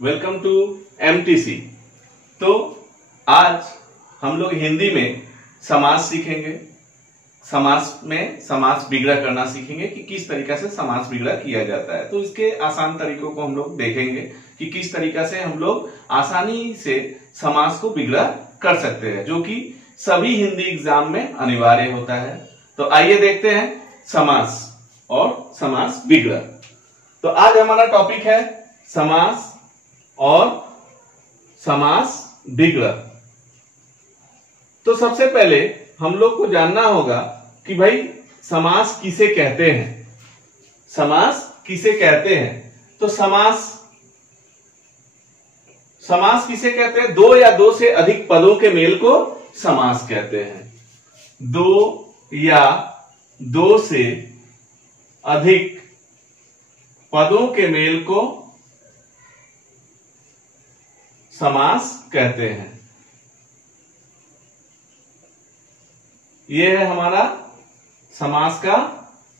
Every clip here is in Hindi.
Welcome to MTC. तो आज हम लोग हिंदी में समास सीखेंगे। समास में समास बिगड़ा करना सीखेंगे कि किस तरीका से समास बिगड़ा किया जाता है। तो इसके आसान तरीकों को हम लोग देखेंगे कि किस तरीका से हम लोग आसानी से समास को बिगड़ा कर सकते हैं, जो कि सभी हिंदी एग्जाम में अनिवार्य होता है। तो आइए देखते हैं समास और समास बिगड़ा। तो आज हमारा टॉपिक है समास और समास बिगड़ा। तो सबसे पहले हम लोग को जानना होगा कि भाई समास किसे कहते हैं। समास किसे कहते हैं? तो समास किसे कहते हैं? दो या दो से अधिक पदों के मेल को समास कहते हैं। दो या दो से अधिक पदों के मेल को समास कहते हैं। यह है हमारा समास का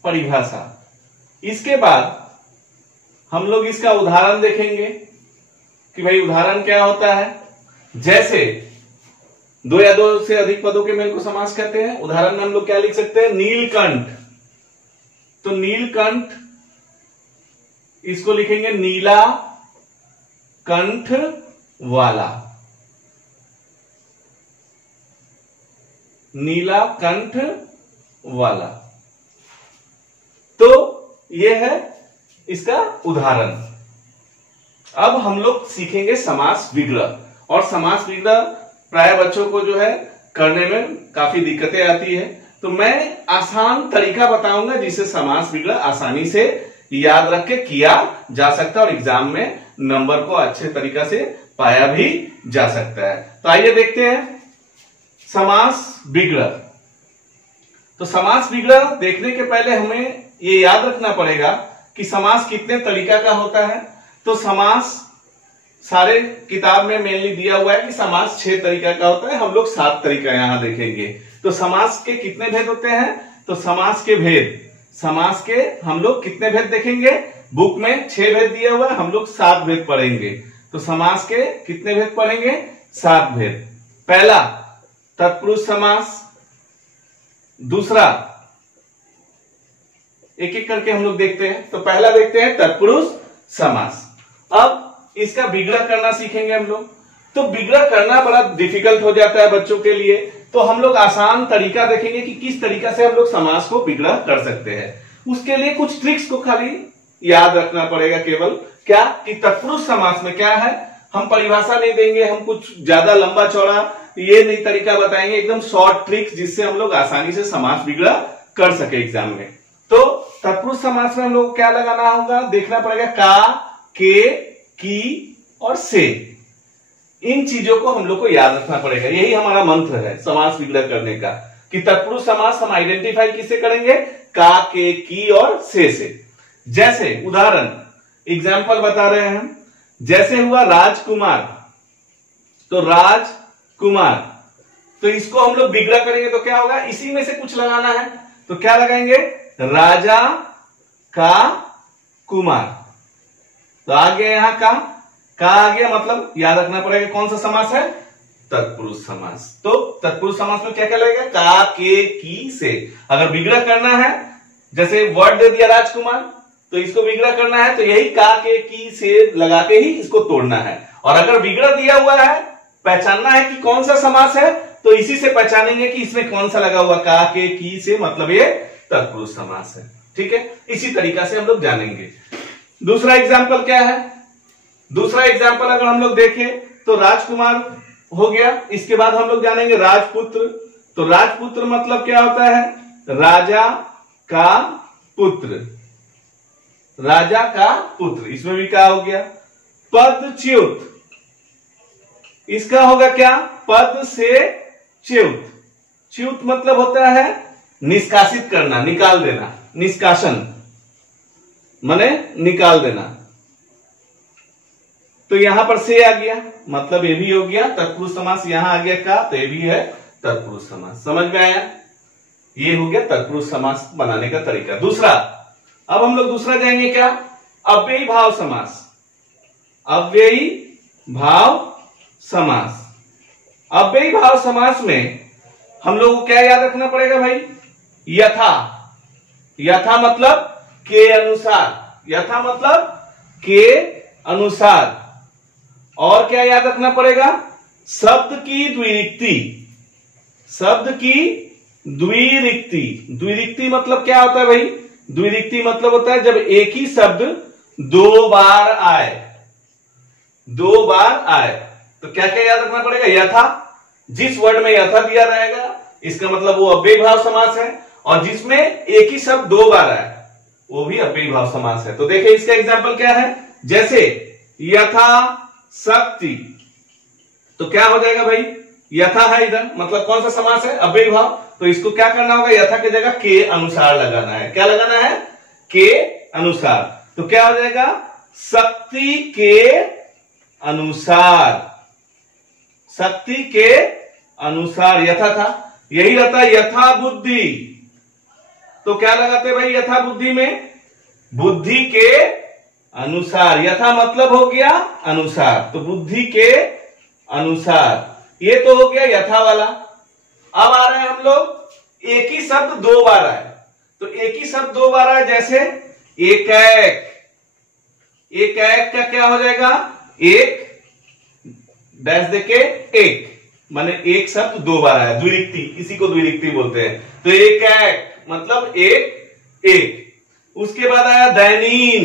परिभाषा। इसके बाद हम लोग इसका उदाहरण देखेंगे कि भाई उदाहरण क्या होता है। जैसे दो या दो से अधिक पदों के मेल को समास कहते हैं। उदाहरण में हम लोग क्या लिख सकते हैं? नीलकंठ। तो नीलकंठ इसको लिखेंगे नीला कंठ वाला। नीला कंठ वाला। तो यह है इसका उदाहरण। अब हम लोग सीखेंगे समास बिगड़ा। और समास बिगड़ा प्राय बच्चों को जो है करने में काफी दिक्कतें आती है। तो मैं आसान तरीका बताऊंगा जिससे समास बिगड़ा आसानी से याद रख के किया जा सकता है और एग्जाम में नंबर को अच्छे तरीका से पाया भी जा सकता है। तो आइए देखते हैं समास बिगड़ा। तो समास बिगड़ा देखने के पहले हमें ये याद रखना पड़ेगा कि समास कितने तरीका का होता है। तो समास सारे किताब में मेनली दिया हुआ है कि समास 6 तरीका का होता है। हम लोग 7 तरीका यहां देखेंगे। तो समास के कितने भेद होते हैं? तो समास के हम लोग कितने भेद देखेंगे? बुक में 6 भेद दिया हुआ है, हम लोग 7 भेद पढ़ेंगे। तो समास के कितने भेद पढ़ेंगे? 7 भेद। पहला तत्पुरुष समास। दूसरा एक एक करके हम लोग देखते हैं। तो पहला देखते हैं तत्पुरुष समास। अब इसका बिगड़ा करना सीखेंगे हम लोग। तो बिगड़ा करना बड़ा डिफिकल्ट हो जाता है बच्चों के लिए। तो हम लोग आसान तरीका देखेंगे कि किस तरीका से हम लोग समास को बिगड़ा कर सकते हैं। उसके लिए कुछ ट्रिक्स को खाली याद रखना पड़ेगा। केवल क्या कि तत्पुरुष समास में क्या है, हम परिभाषा नहीं देंगे, हम कुछ ज्यादा लंबा चौड़ा ये नहीं तरीका बताएंगे, एकदम शॉर्ट ट्रिक्स जिससे हम लोग आसानी से समास बिगड़ा कर सके एग्जाम में। तो तत्पुरुष समास में हम लोग क्या लगाना होगा, देखना पड़ेगा का, के, की और से। इन चीजों को हम लोग को याद रखना पड़ेगा। यही हमारा मंत्र है समास बिगड़ा करने का कि तत्पुरुष समास हम आइडेंटिफाई किससे करेंगे? का, के, की और से। जैसे उदाहरण एग्जाम्पल बता रहे हैं हम। जैसे हुआ राजकुमार। तो राजकुमार, तो इसको हम लोग बिगड़ा करेंगे तो क्या होगा? इसी में से कुछ लगाना है। तो क्या लगाएंगे? राजा का कुमार। तो आ गया यहां का आ गया, मतलब याद रखना पड़ेगा कौन सा समास है? तत्पुरुष समास। तो तत्पुरुष समास में क्या क्या लगेगा? का, के, की, से। अगर बिगड़ा करना है, जैसे वर्ड दे दिया राजकुमार, तो इसको बिगड़ा करना है तो यही का, के, की, से लगा के ही इसको तोड़ना है। और अगर बिगड़ा दिया हुआ है, पहचानना है कि कौन सा समास है, तो इसी से पहचानेंगे कि इसमें कौन सा लगा हुआ का, के, की, से, मतलब ये तत्पुरुष समास है। ठीक है, इसी तरीका से हम लोग जानेंगे। दूसरा एग्जाम्पल क्या है? दूसरा एग्जाम्पल अगर हम लोग देखें तो राजकुमार हो गया। इसके बाद हम लोग जानेंगे राजपुत्र। तो राजपुत्र मतलब क्या होता है? राजा का पुत्र। राजा का पुत्र, इसमें भी क्या हो गया? पदच्युत। इसका होगा क्या? पद से च्युत। च्युत मतलब होता है निष्कासित करना, निकाल देना। निष्कासन माने निकाल देना। तो यहां पर से आ गया, मतलब ये भी हो गया तत्पुरुष समास। यहां आ गया का, तो ये भी है तत्पुरुष समास। समझ में आया? ये हो गया तत्पुरुष समास बनाने का तरीका। दूसरा, अब हम लोग दूसरा जाएंगे क्या? अव्ययी भाव समास। अव्ययी भाव समास। अव्ययी भाव समास में हम लोग को क्या याद रखना पड़ेगा भाई? यथा। यथा मतलब के अनुसार। यथा मतलब के अनुसार। और क्या याद रखना पड़ेगा? शब्द की द्विरिक्ति। शब्द की द्विरिक्ति। द्विरिक्ति मतलब क्या होता है भाई? द्विरिक्ति मतलब होता है जब एक ही शब्द दो बार आए। दो बार आए तो क्या क्या याद रखना पड़ेगा? यथा, जिस वर्ड में यथा दिया रहेगा इसका मतलब वो अव्ययी भाव समास है, और जिसमें एक ही शब्द दो बार आए वो भी अव्ययी भाव समास है। तो देखिए इसका एग्जाम्पल क्या है, जैसे यथा शक्ति, तो क्या हो जाएगा भाई? यथा है इधर, मतलब कौन सा समास है? अव्ययी भाव। तो इसको क्या करना होगा? यथा की जगह के अनुसार लगाना है। क्या लगाना है? के अनुसार। तो क्या हो जाएगा? शक्ति के अनुसार। शक्ति के अनुसार यथा था, यही रहता है यथा बुद्धि। तो क्या लगाते भाई यथा बुद्धि में? बुद्धि के अनुसार। यथा मतलब हो गया अनुसार, तो बुद्धि के अनुसार। ये तो हो गया यथा वाला। अब आ रहे हैं हम लोग एक ही शब्द दो बार आए। तो एक ही शब्द दो बार आए, जैसे एक एक। एक एक का क्या हो जाएगा? एक डैश देके एक, माने एक शब्द दो बार आया, द्विरिक्ति, इसी को द्विरिक्ति बोलते हैं। तो एक एक मतलब एक एक। उसके बाद आया दैनीन,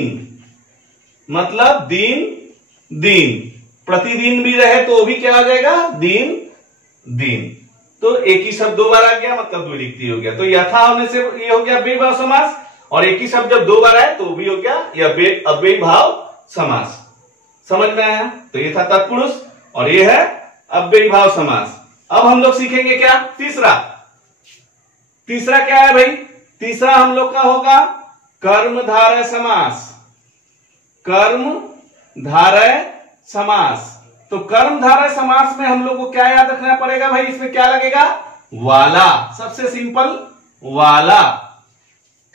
मतलब दिन दिन। प्रतिदिन भी रहे तो भी क्या हो जाएगा? दिन दिन। तो एक ही शब्द दो बार आ गया मतलब द्विरिक्ति हो गया। तो यथा होने से ये हो गया अव्ययी भाव समास, और एक ही शब्द जब दो बार आए तो भी हो गया ये अव्ययी भाव समास। समझ में आया? तो ये था तत्पुरुष और ये है अव्ययी भाव समास। अब हम लोग सीखेंगे क्या? तीसरा। तीसरा क्या है भाई? तीसरा हम लोग का होगा कर्मधारय समास। कर्मधारय समास। तो कर्मधारय समास में हम लोग को क्या याद रखना पड़ेगा भाई? इसमें क्या लगेगा? वाला। सबसे सिंपल वाला।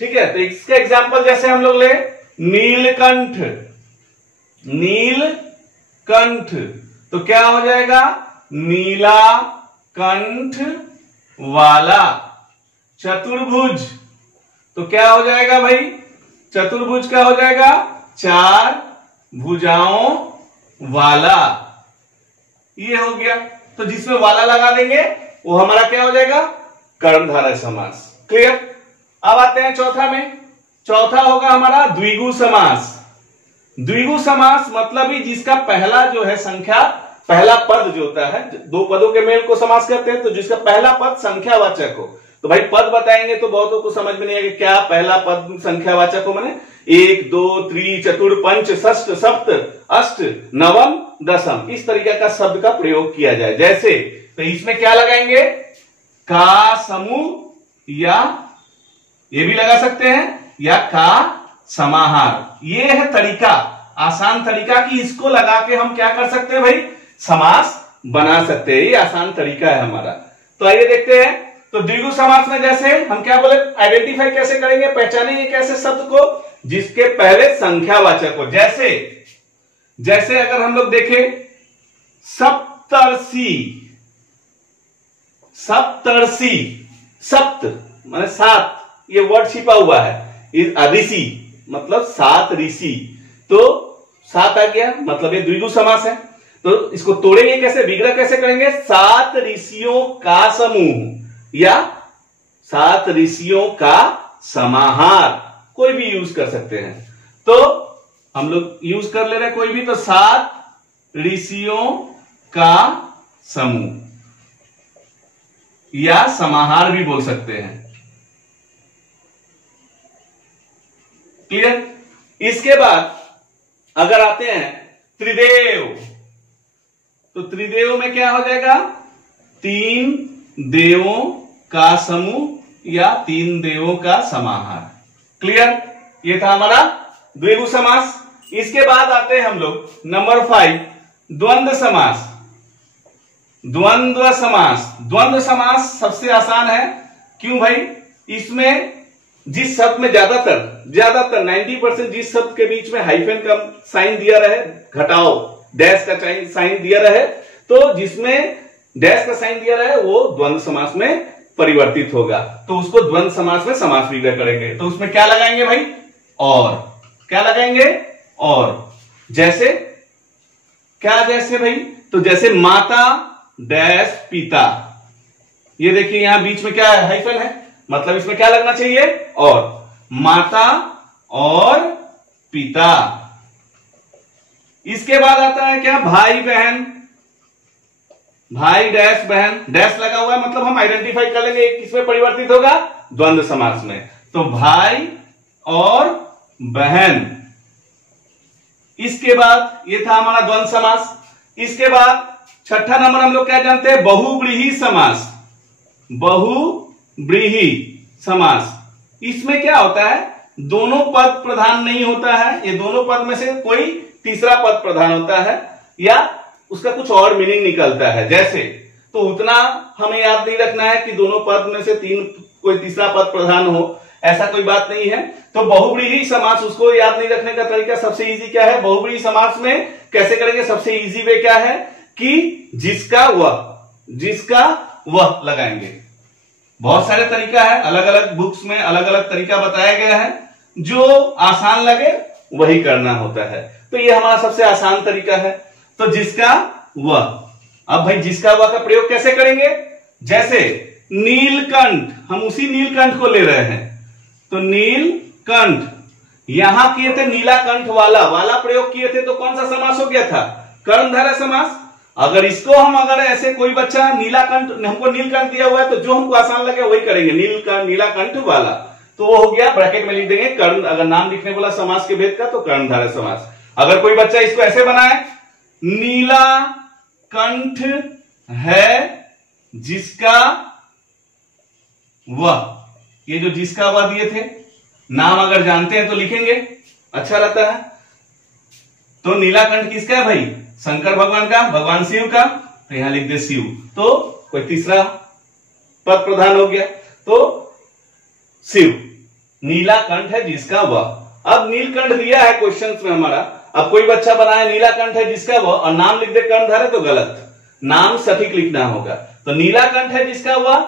ठीक है, तो इसका एग्जांपल जैसे हम लोग ले नीलकंठ। नीलकंठ तो क्या हो जाएगा? नीला कंठ वाला। चतुर्भुज तो क्या हो जाएगा भाई? चतुर्भुज क्या हो जाएगा? चार भुजाओं वाला। ये हो गया। तो जिसमें वाला लगा देंगे वो हमारा क्या हो जाएगा? कर्मधारय समास। क्लियर? अब आते हैं चौथा में। चौथा होगा हमारा द्विगु समास। द्विगु समास मतलब ही जिसका पहला जो है संख्या, पहला पद जो होता है, दो पदों के मेल को समास करते हैं, तो जिसका पहला पद संख्यावाचक हो। तो भाई पद बताएंगे तो बहुतों को समझ में नहीं आएगा क्या पहला पद संख्यावाचक हो, माने एक दो त्रि चतुर पंच षष्ठ सप्त अष्ट नवम दशम, इस तरीके का शब्द का प्रयोग किया जाए। जैसे तो इसमें क्या लगाएंगे? का समूह, या ये भी लगा सकते हैं, या का समाहार। ये है तरीका, आसान तरीका कि इसको लगा के हम क्या कर सकते हैं भाई? समास बना सकते हैं। ये आसान तरीका है हमारा। तो आइए देखते हैं। तो द्विगु समास में जैसे हम क्या बोले, आइडेंटिफाई कैसे करेंगे, पहचानेंगे कैसे शब्द को? जिसके पहले संख्यावाचक हो। जैसे जैसे अगर हम लोग देखें सप्तर्षि। सप्तर्षि, सप्त माने सात, ये वर्ड छिपा हुआ है। ऋषि मतलब सात ऋषि, तो सात आ गया, मतलब ये द्विगु समास है। तो इसको तोड़ेंगे कैसे, विग्रह कैसे करेंगे? सात ऋषियों का समूह या सात ऋषियों का समाहार, कोई भी यूज कर सकते हैं। तो हम लोग यूज कर ले रहे हैं कोई भी, तो सात ऋषियों का समूह या समाहार भी बोल सकते हैं। क्लियर? इसके बाद अगर आते हैं त्रिदेव, तो त्रिदेव में क्या हो जाएगा? तीन देवों का समूह या तीन देवों का समाहार। क्लियर? ये था हमारा द्विगु समास। इसके बाद आते हैं हम लोग नंबर 5, द्वंद्व समास। द्वंद्व समास। द्वंद्व समास सबसे आसान है। क्यों भाई? इसमें जिस शब्द में ज्यादातर 90% जिस शब्द के बीच में हाइफन का साइन दिया रहे, घटाओ डैश का साइन दिया रहे, तो जिसमें डैश का साइन दिया रहे वो द्वंद्व समास में परिवर्तित होगा, तो उसको द्वंद्व समास में समास विग्रह करेंगे। तो उसमें क्या लगाएंगे भाई? और। क्या लगाएंगे? और। जैसे क्या? जैसे भाई, तो जैसे माता डैश पिता, ये देखिए यहां बीच में क्या है? हाइफन है, मतलब इसमें क्या लगना चाहिए? और। माता और पिता। इसके बाद आता है क्या? भाई बहन, भाई डैश बहन, डैश लगा हुआ है मतलब हम आइडेंटिफाई कर लेंगे किसमें परिवर्तित होगा? द्वंद्व समास में। तो भाई और बहन। इसके बाद ये था हमारा द्वंद्व समास। इसके बाद छठा नंबर हम लोग क्या जानते हैं? बहुव्रीहि समास। बहुव्रीहि समास, इसमें क्या होता है? दोनों पद प्रधान नहीं होता है, ये दोनों पद में से कोई तीसरा पद प्रधान होता है या उसका कुछ और मीनिंग निकलता है। जैसे, तो उतना हमें याद नहीं रखना है कि दोनों पद में से कोई तीसरा पद प्रधान हो, ऐसा कोई बात नहीं है। तो बहुव्रीहि समास, उसको याद नहीं रखने का तरीका सबसे इजी क्या है? बहुव्रीहि समास में कैसे करेंगे? सबसे इजी वे क्या है कि जिसका वह लगाएंगे। बहुत सारे तरीका है, अलग अलग बुक्स में अलग अलग तरीका बताया गया है, जो आसान लगे वही करना होता है। तो ये हमारा सबसे आसान तरीका है। तो जिसका वह, अब भाई जिसका वह का प्रयोग कैसे करेंगे? जैसे नीलकंठ, हम उसी नीलकंठ को ले रहे हैं, तो नीलकंठ यहां किए थे नीलाकंठ वाला प्रयोग किए थे, तो कौन सा समास हो गया था? कर्णधारय समास। अगर इसको हम ऐसे कोई बच्चा नीलाकंठ, हमको नीलकंठ दिया हुआ है तो जो हमको आसान लगे वही करेंगे, नीलाकंठ वाला, तो वो हो गया, ब्रैकेट में लिख देंगे कर्ण। अगर नाम लिखने बोला समास के भेद का तो कर्णधारय समास। अगर कोई बच्चा इसको ऐसे बनाए, नीलाकंठ है जिसका वह, ये जो जिसका वह दिए थे, नाम अगर जानते हैं तो लिखेंगे, अच्छा रहता है। तो नीलाकंठ किसका है भाई? शंकर भगवान का, भगवान शिव का, तो यहां लिख दे शिव, तो कोई तीसरा पद प्रधान हो गया, तो शिव। नीलाकंठ है जिसका वह। अब नीलकंठ दिया है क्वेश्चंस में हमारा, अब कोई बच्चा बनाए नीलाकंठ है जिसका वह और नाम लिख दे कर्णधारय, तो गलत, नाम सटीक लिखना होगा। तो नीलाकंठ है जिसका वह,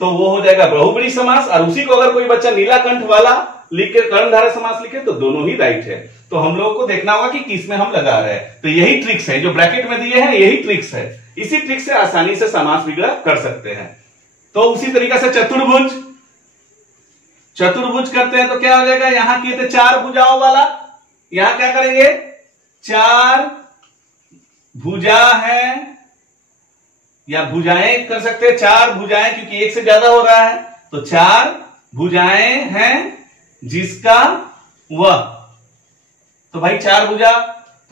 तो वो हो जाएगा बहुव्रीहि समास, और उसी को अगर कोई बच्चा नीलाकंठ वाला लिख के कर्णधारय समास लिखे तो दोनों ही राइट है। तो हम लोगों को देखना होगा कि किस में हम लगा रहे हैं। तो यही ट्रिक्स है, जो ब्रैकेट में दिए हैं यही ट्रिक्स है, इसी ट्रिक से आसानी से समास विग्रह कर सकते हैं। तो उसी तरीके से चतुर्भुज करते हैं तो क्या हो जाएगा? यहां किए थे चार भुजाओं वाला, यहां क्या करेंगे? चार भुजा है, या भुजाएं कर सकते हैं, चार भुजाएं, क्योंकि एक से ज्यादा हो रहा है, तो चार भुजाएं हैं जिसका वह। तो भाई चार भुजा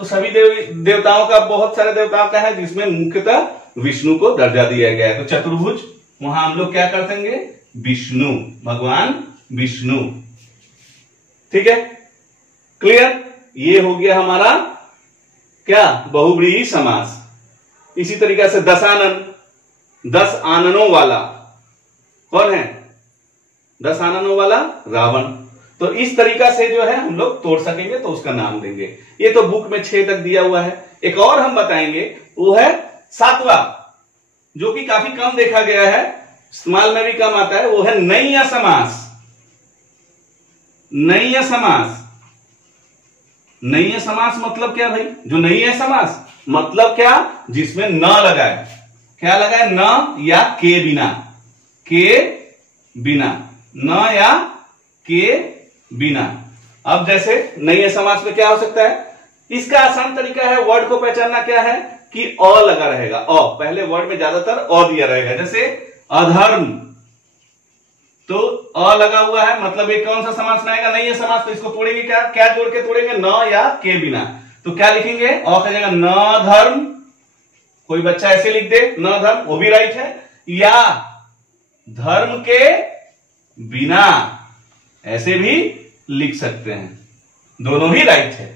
तो सभी देवताओं का, बहुत सारे देवताओं का है, जिसमें मुख्यतः विष्णु को दर्जा दिया गया है। तो चतुर्भुज वहां हम लोग क्या कर देंगे? विष्णु, भगवान विष्णु। ठीक है, क्लियर? ये हो गया हमारा क्या? बहुव्रीहि समास। इसी तरीके से दशानन, 10 आननों वाला कौन है? 10 आननों वाला रावण। तो इस तरीका से जो है हम लोग तोड़ सकेंगे, तो उसका नाम देंगे। ये तो बुक में 6 तक दिया हुआ है। एक और हम बताएंगे, वो है 7वां, जो कि काफी कम देखा गया है, इस्तेमाल में भी कम आता है, वो है नैया समास। नैया समास, नैया समास मतलब क्या भाई? जो नैया समास मतलब क्या? जिसमें न लगाए, क्या लगाए? न या के बिना, के बिना, न या के बिना। अब जैसे नैया समास में क्या हो सकता है? इसका आसान तरीका है वर्ड को पहचानना, क्या है कि अ लगा रहेगा, अ पहले वर्ड में ज्यादातर अ दिया रहेगा। जैसे अधर्म, तो अ लगा हुआ है, मतलब एक कौन सा समास बनाएगा? नैया समास। तो इसको तोड़ेंगे, क्या जोड़ के तोड़ेंगे? न या के बिना। तो क्या लिखेंगे? अ का जगह न धर्म, कोई बच्चा ऐसे लिख दे न धर्म, वो भी राइट है, या धर्म के बिना, ऐसे भी लिख सकते हैं, दोनों ही राइट है।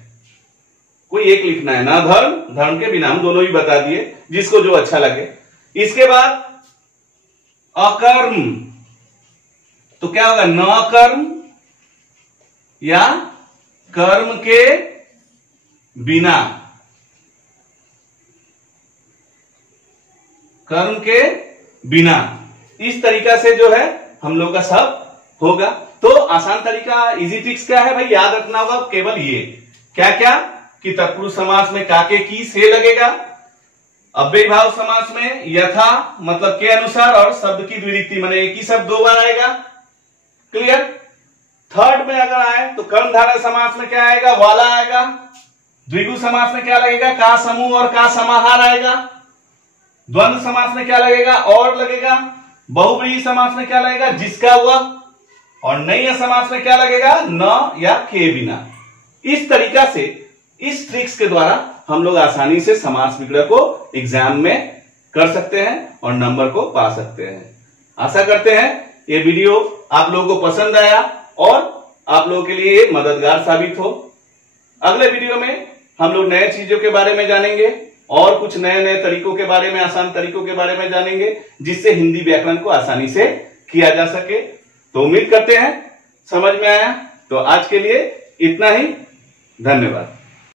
कोई एक लिखना है, ना धर्म, धर्म के बिना, हम दोनों ही बता दिए, जिसको जो अच्छा लगे। इसके बाद अकर्म, तो क्या होगा? न कर्म या कर्म के बिना, कर्म के बिना, इस तरीका से जो है हम लोग का सब होगा। तो आसान तरीका, इजी ट्रिक्स क्या है भाई, याद रखना होगा केवल ये क्या क्या कि तत्पुरुष समास में काके की से लगेगा, अव्ययी भाव समास में यथा मतलब के अनुसार और शब्द की द्विरुक्ति माने एक ही शब्द 2 बार आएगा। क्लियर। थर्ड में अगर आए तो कर्मधारय समास में क्या आएगा, वाला आएगा। द्विगु समास में क्या लगेगा, का समूह और का समाहार आएगा। द्वंद्व समास में क्या लगेगा, और लगेगा। बहुव्रीहि समास में क्या लगेगा, जिसका हुआ। और नैय समास में क्या लगेगा, न या के बिना। इस तरीका से, इस ट्रिक्स के द्वारा हम लोग आसानी से समास विग्रह को एग्जाम में कर सकते हैं और नंबर को पा सकते हैं। आशा करते हैं ये वीडियो आप लोगों को पसंद आया और आप लोगों के लिए मददगार साबित हो। अगले वीडियो में हम लोग नए चीजों के बारे में जानेंगे और कुछ नए नए तरीकों के बारे में, आसान तरीकों के बारे में जानेंगे, जिससे हिंदी व्याकरण को आसानी से किया जा सके। तो उम्मीद करते हैं समझ में आया। तो आज के लिए इतना ही, धन्यवाद।